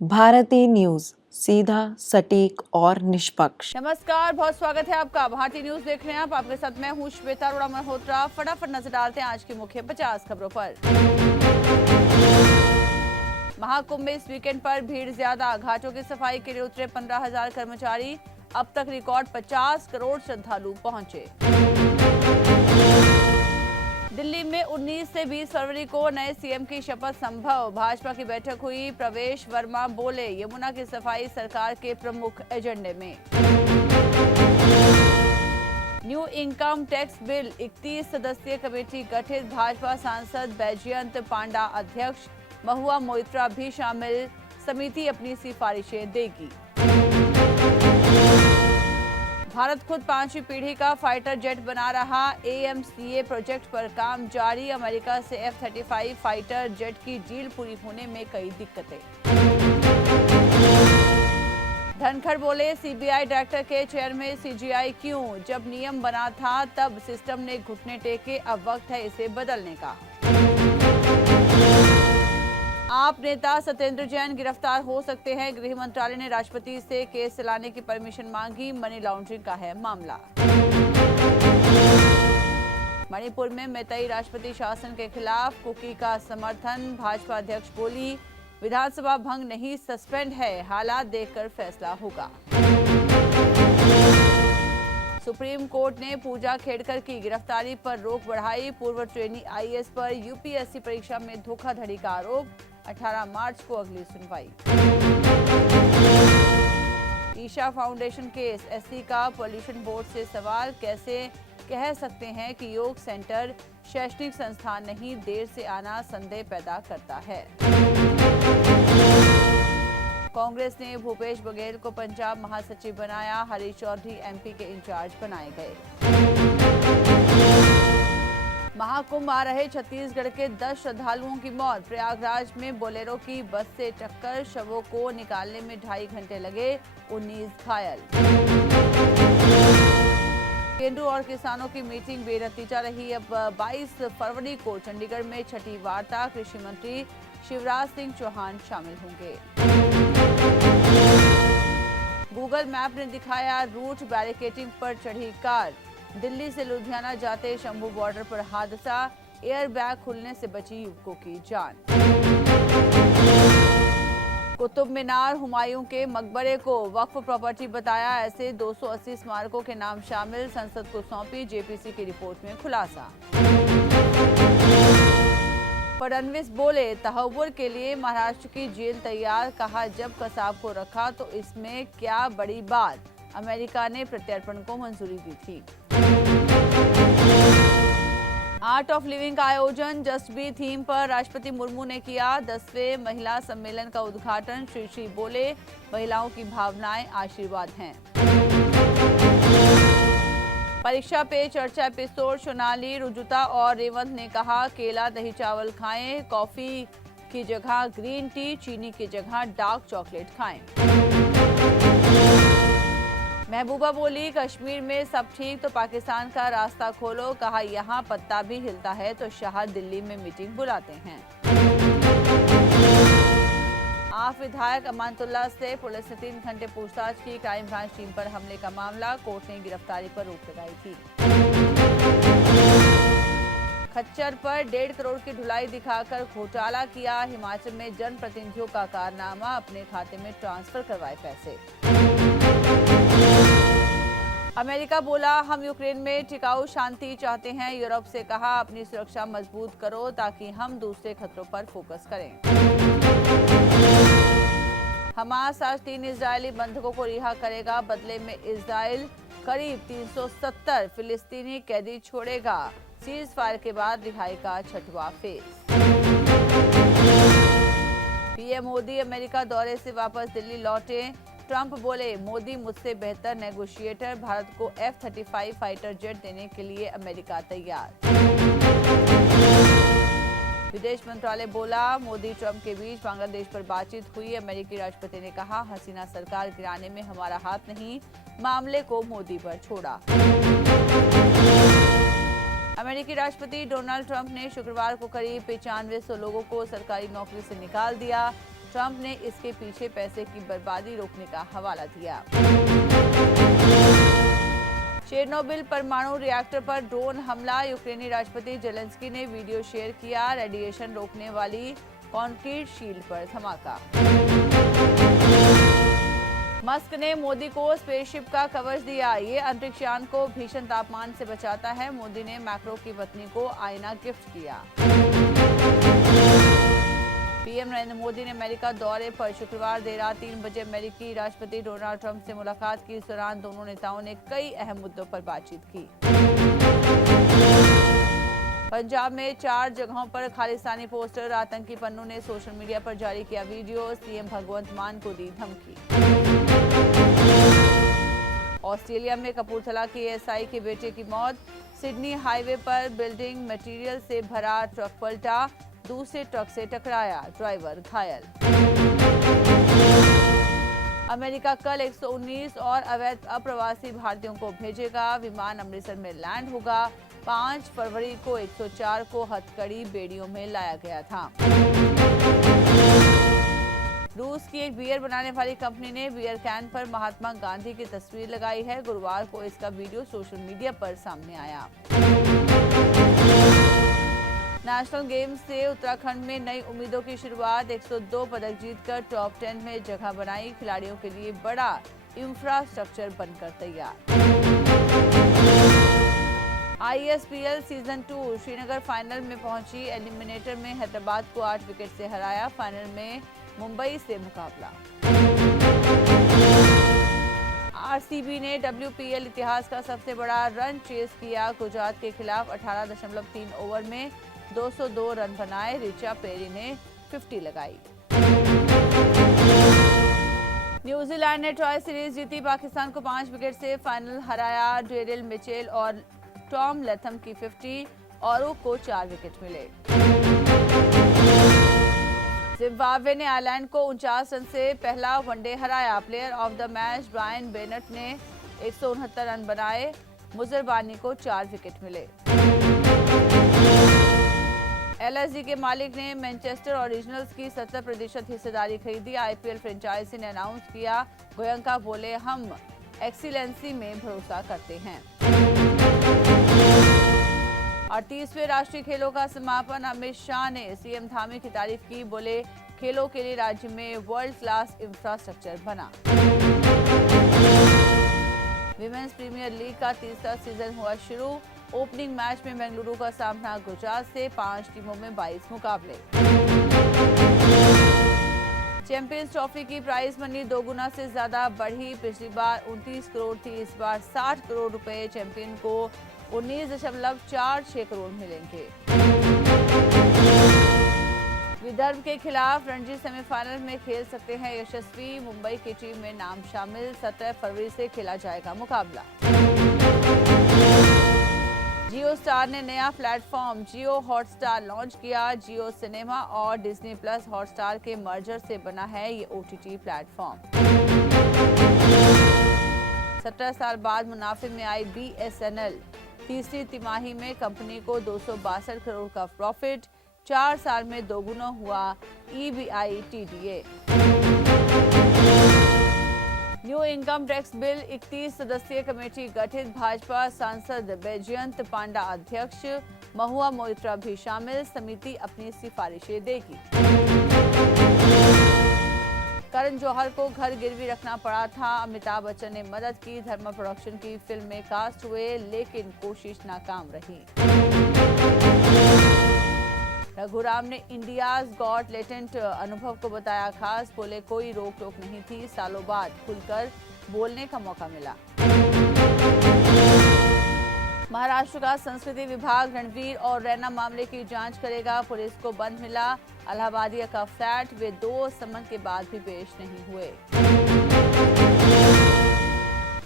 Bharti news, सीधा, सटीक और निष्पक्ष। नमस्कार, बहुत स्वागत है आपका। भारतीय न्यूज देख रहे हैं आप। आपके साथ मैं हूं श्वेता अरोड़ा मल्होत्रा। फटाफट नजर डालते हैं आज की मुख्य 50 खबरों पर। महाकुंभ में इस वीकेंड पर भीड़ ज्यादा, घाटों की सफाई के लिए उतरे 15,000 कर्मचारी। अब तक रिकॉर्ड 50 करोड़ श्रद्धालु पहुंचे। दिल्ली में 19 से 20 फरवरी को नए सीएम की शपथ संभव, भाजपा की बैठक हुई। प्रवेश वर्मा बोले, यमुना की सफाई सरकार के प्रमुख एजेंडे में। न्यू इनकम टैक्स बिल, 31 सदस्यीय कमेटी गठित, भाजपा सांसद बैजयंत पांडा अध्यक्ष, महुआ मोइत्रा भी शामिल। समिति अपनी सिफारिशें देगी। भारत खुद 5वीं पीढ़ी का फाइटर जेट बना रहा, AMCA प्रोजेक्ट पर काम जारी। अमेरिका से F-35 फाइटर जेट की डील पूरी होने में कई दिक्कतें। धनखड़ बोले, CBI डायरेक्टर के चेयर में CGI क्यों? जब नियम बना था तब सिस्टम ने घुटने टेके, अब वक्त है इसे बदलने का। आप नेता सत्येंद्र जैन गिरफ्तार हो सकते हैं, गृह मंत्रालय ने राष्ट्रपति से केस चलाने की परमिशन मांगी। मनी लॉन्ड्रिंग का है मामला। मणिपुर में मैतेई राष्ट्रपति शासन के खिलाफ कुकी का समर्थन, भाजपा अध्यक्ष बोली, विधानसभा भंग नहीं सस्पेंड है, हालात देखकर फैसला होगा। सुप्रीम कोर्ट ने पूजा खेड़कर की गिरफ्तारी पर रोक बढ़ाई। पूर्व ट्रेनी IAS पर UPSC परीक्षा में धोखाधड़ी का आरोप, 18 मार्च को अगली सुनवाई। ईशा फाउंडेशन केस, SC का पॉल्यूशन बोर्ड से सवाल, कैसे कह सकते हैं कि योग सेंटर शैक्षणिक संस्थान नहीं, देर से आना संदेह पैदा करता है। कांग्रेस ने भूपेश बघेल को पंजाब महासचिव बनाया, हरीश चौधरी MP के इंचार्ज बनाए गए। महाकुंभ आ रहे छत्तीसगढ़ के 10 श्रद्धालुओं की मौत, प्रयागराज में बोलेरो की बस से टक्कर, शवों को निकालने में 2.5 घंटे लगे, 19 घायल। केंद्र और किसानों की मीटिंग बेनतीजा रही। अब 22 फरवरी को चंडीगढ़ में छठी वार्ता, कृषि मंत्री शिवराज सिंह चौहान शामिल होंगे। गूगल मैप ने दिखाया रूट, बैरिकेडिंग पर चढ़ी कार, दिल्ली से लुधियाना जाते शंभू बॉर्डर पर हादसा, एयर बैग खुलने से बची युवकों की जान। कुतुब मीनार हुमायूं के मकबरे को वक्फ प्रॉपर्टी बताया, ऐसे 280 स्मारकों के नाम शामिल, संसद को सौंपी JPC की रिपोर्ट में खुलासा। फडणवीस बोले, तहव्वुर के लिए महाराष्ट्र की जेल तैयार, कहा जब कसाब को रखा तो इसमें क्या बड़ी बात, अमेरिका ने प्रत्यर्पण को मंजूरी दी थी। आर्ट ऑफ लिविंग का आयोजन, जस्ट बी थीम पर राष्ट्रपति मुर्मू ने किया 10वें महिला सम्मेलन का उद्घाटन। श्री बोले, महिलाओं की भावनाएं आशीर्वाद हैं। परीक्षा पे चर्चा एपिसोड, सोनाली, रुजुता और रेवंत ने कहा, केला दही चावल खाएं, कॉफी की जगह ग्रीन टी, चीनी की जगह डार्क चॉकलेट खाएं। महबूबा बोली, कश्मीर में सब ठीक तो पाकिस्तान का रास्ता खोलो, कहा यहाँ पत्ता भी हिलता है तो शाह दिल्ली में मीटिंग बुलाते हैं। आप विधायक अमानतुल्लाह से पुलिस ने 3 घंटे पूछताछ की, क्राइम ब्रांच टीम पर हमले का मामला, कोर्ट ने गिरफ्तारी पर रोक लगाई थी। खच्चर पर 1.5 करोड़ की ढुलाई दिखाकर घोटाला किया, हिमाचल में जनप्रतिनिधियों का कारनामा, अपने खाते में ट्रांसफर करवाए पैसे। अमेरिका बोला, हम यूक्रेन में टिकाऊ शांति चाहते हैं, यूरोप से कहा अपनी सुरक्षा मजबूत करो ताकि हम दूसरे खतरों पर फोकस करें। हमास आज 3 इजरायली बंधकों को रिहा करेगा, बदले में इजराइल करीब 370 फिलिस्तीनी कैदी छोड़ेगा, सीज फायर के बाद रिहाई का 6वां फेज। PM मोदी अमेरिका दौरे से वापस दिल्ली लौटे, ट्रंप बोले, मोदी मुझसे बेहतर नेगोशिएटर, भारत को F-35 फाइटर जेट देने के लिए अमेरिका तैयार। विदेश मंत्रालय बोला, मोदी ट्रंप के बीच बांग्लादेश पर बातचीत हुई, अमेरिकी राष्ट्रपति ने कहा, हसीना सरकार गिराने में हमारा हाथ नहीं, मामले को मोदी पर छोड़ा। अमेरिकी राष्ट्रपति डोनाल्ड ट्रंप ने शुक्रवार को करीब 9500 लोगों को सरकारी नौकरी से निकाल दिया। ट्रंप ने इसके पीछे पैसे की बर्बादी रोकने का हवाला दिया। चेरनोबिल परमाणु रिएक्टर पर ड्रोन हमला, यूक्रेनी राष्ट्रपति जेलेंस्की ने वीडियो शेयर किया। रेडिएशन रोकने वाली कंक्रीट शील्ड पर धमाका। मस्क ने मोदी को स्पेसशिप का कवच दिया। ये अंतरिक्ष यान को भीषण तापमान से बचाता है। मोदी ने मैक्रो की पत्नी को आईना गिफ्ट किया। पीएम नरेंद्र मोदी ने अमेरिका दौरे पर शुक्रवार देर रात 3 बजे अमेरिकी राष्ट्रपति डोनाल्ड ट्रंप से मुलाकात की। इस दौरान दोनों नेताओं ने कई अहम मुद्दों पर बातचीत की। पंजाब में 4 जगहों पर खालिस्तानी पोस्टर, आतंकी पन्नू ने सोशल मीडिया पर जारी किया वीडियो। सीएम भगवंत मान को दी धमकी। ऑस्ट्रेलिया में कपूरथला की एएसआई के बेटे की मौत। सिडनी हाईवे पर बिल्डिंग मटेरियल से भरा ट्रक पलटा, दूसरे ट्रक से टकराया, ड्राइवर घायल। अमेरिका कल 119 और अवैध अप्रवासी भारतीयों को भेजेगा। विमान अमृतसर में लैंड होगा। 5 फरवरी को 104 को हथकड़ी बेड़ियों में लाया गया था। रूस की एक बियर बनाने वाली कंपनी ने बियर कैन पर महात्मा गांधी की तस्वीर लगाई है। गुरुवार को इसका वीडियो सोशल मीडिया पर सामने आया। नेशनल गेम्स से उत्तराखंड में नई उम्मीदों की शुरुआत। 102 पदक जीतकर टॉप 10 में जगह बनाई। खिलाड़ियों के लिए बड़ा इंफ्रास्ट्रक्चर बनकर तैयार। आईएसपीएल सीजन 2 श्रीनगर फाइनल में पहुंची। एलिमिनेटर में हैदराबाद को 8 विकेट से हराया। फाइनल में मुंबई से मुकाबला। आरसीबी ने डब्ल्यूपीएल इतिहास का सबसे बड़ा रन चेस किया। गुजरात के खिलाफ 18.3 ओवर में 202 रन बनाए। रिचा पेरी ने 50 लगाई। न्यूजीलैंड ने ट्रॉय सीरीज जीती। पाकिस्तान को 5 विकेट से फाइनल हराया। डेरिल मिचेल और टॉम लैथम की 50 और को 4 विकेट मिले। जिम्बाब्वे ने आयरलैंड को 49 रन से पहला वनडे हराया। Player of the match Brian Bennett ने 169 रन बनाए। मुजरबानी को 4 विकेट मिले। एलएसजी के मालिक ने मैनचेस्टर ओरिजिनल्स की 70% हिस्सेदारी खरीदी। आईपीएल फ्रेंचाइजी ने अनाउंस किया। गोयंका बोले, हम एक्सीलेंसी में भरोसा करते हैं। 38वें राष्ट्रीय खेलों का समापन। अमित शाह ने सीएम धामी की तारीफ की। बोले, खेलों के लिए राज्य में वर्ल्ड क्लास इंफ्रास्ट्रक्चर बना। विमेंस प्रीमियर लीग का तीसरा सीजन हुआ शुरू। ओपनिंग मैच में बेंगलुरु का सामना गुजरात से। 5 टीमों में 22 मुकाबले। चैंपियंस ट्रॉफी की प्राइज मनी 2 गुना से ज्यादा बढ़ी। पिछली बार 29 करोड़ थी, इस बार 60 करोड़ रुपए। चैंपियन को 19.46 करोड़ मिलेंगे। विदर्भ के खिलाफ रणजी सेमीफाइनल में खेल सकते हैं यशस्वी। मुंबई की टीम में नाम शामिल। 17 फरवरी से खेला जाएगा मुकाबला। जियो स्टार ने नया प्लेटफॉर्म जियो हॉटस्टार लॉन्च किया। जियो सिनेमा और डिज्नी प्लस हॉटस्टार के मर्जर से बना है ये ओटीटी प्लेटफॉर्म। 17 साल बाद मुनाफे में आई बीएसएनएल। तीसरी तिमाही में कंपनी को 262 करोड़ का प्रॉफिट। 4 साल में दोगुना हुआ EBITDA. New income tax bill 31 सदस्यीय कमेटी गठित। भाजपा सांसद बैजयंत पांडा अध्यक्ष। महुआ मोइत्रा भी शामिल। समिति अपनी सिफारिशें देगी। करण जौहर को घर गिरवी रखना पड़ा था। अमिताभ बच्चन ने मदद की। धर्मा प्रोडक्शन की फिल्म में कास्ट हुए, लेकिन कोशिश नाकाम रही। रघुराम ने इंडियाज गॉट टैलेंट अनुभव को बताया खास। बोले, कोई रोक टोक नहीं थी, सालों बाद खुलकर बोलने का मौका मिला। महाराष्ट्र का संस्कृति विभाग रणवीर और रैना मामले की जांच करेगा। पुलिस को बंद मिला इलाहाबादिया का फ्लैट। वे 2 समन के बाद भी पेश नहीं हुए।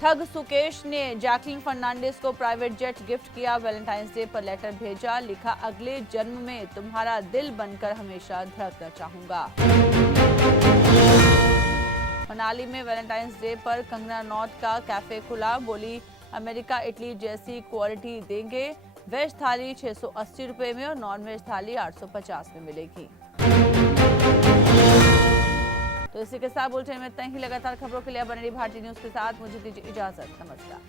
ठग सुकेश ने जैकलिन फर्नांडिस को प्राइवेट जेट गिफ्ट किया। वैलेंटाइंस डे पर लेटर भेजा। लिखा, अगले जन्म में तुम्हारा दिल बनकर हमेशा धड़कना चाहूंगा। मनाली में वैलेंटाइंस डे पर कंगना रनौत का कैफे खुला। बोली, अमेरिका इटली जैसी क्वालिटी देंगे। वेज थाली 680 रुपए में और नॉन वेज थाली 850 में मिलेगी। तो इसी के साथ बुलेटिन में इतना ही। लगातार खबरों के लिए बने रहिए भारतीय न्यूज के साथ। मुझे दीजिए इजाजत। नमस्कार।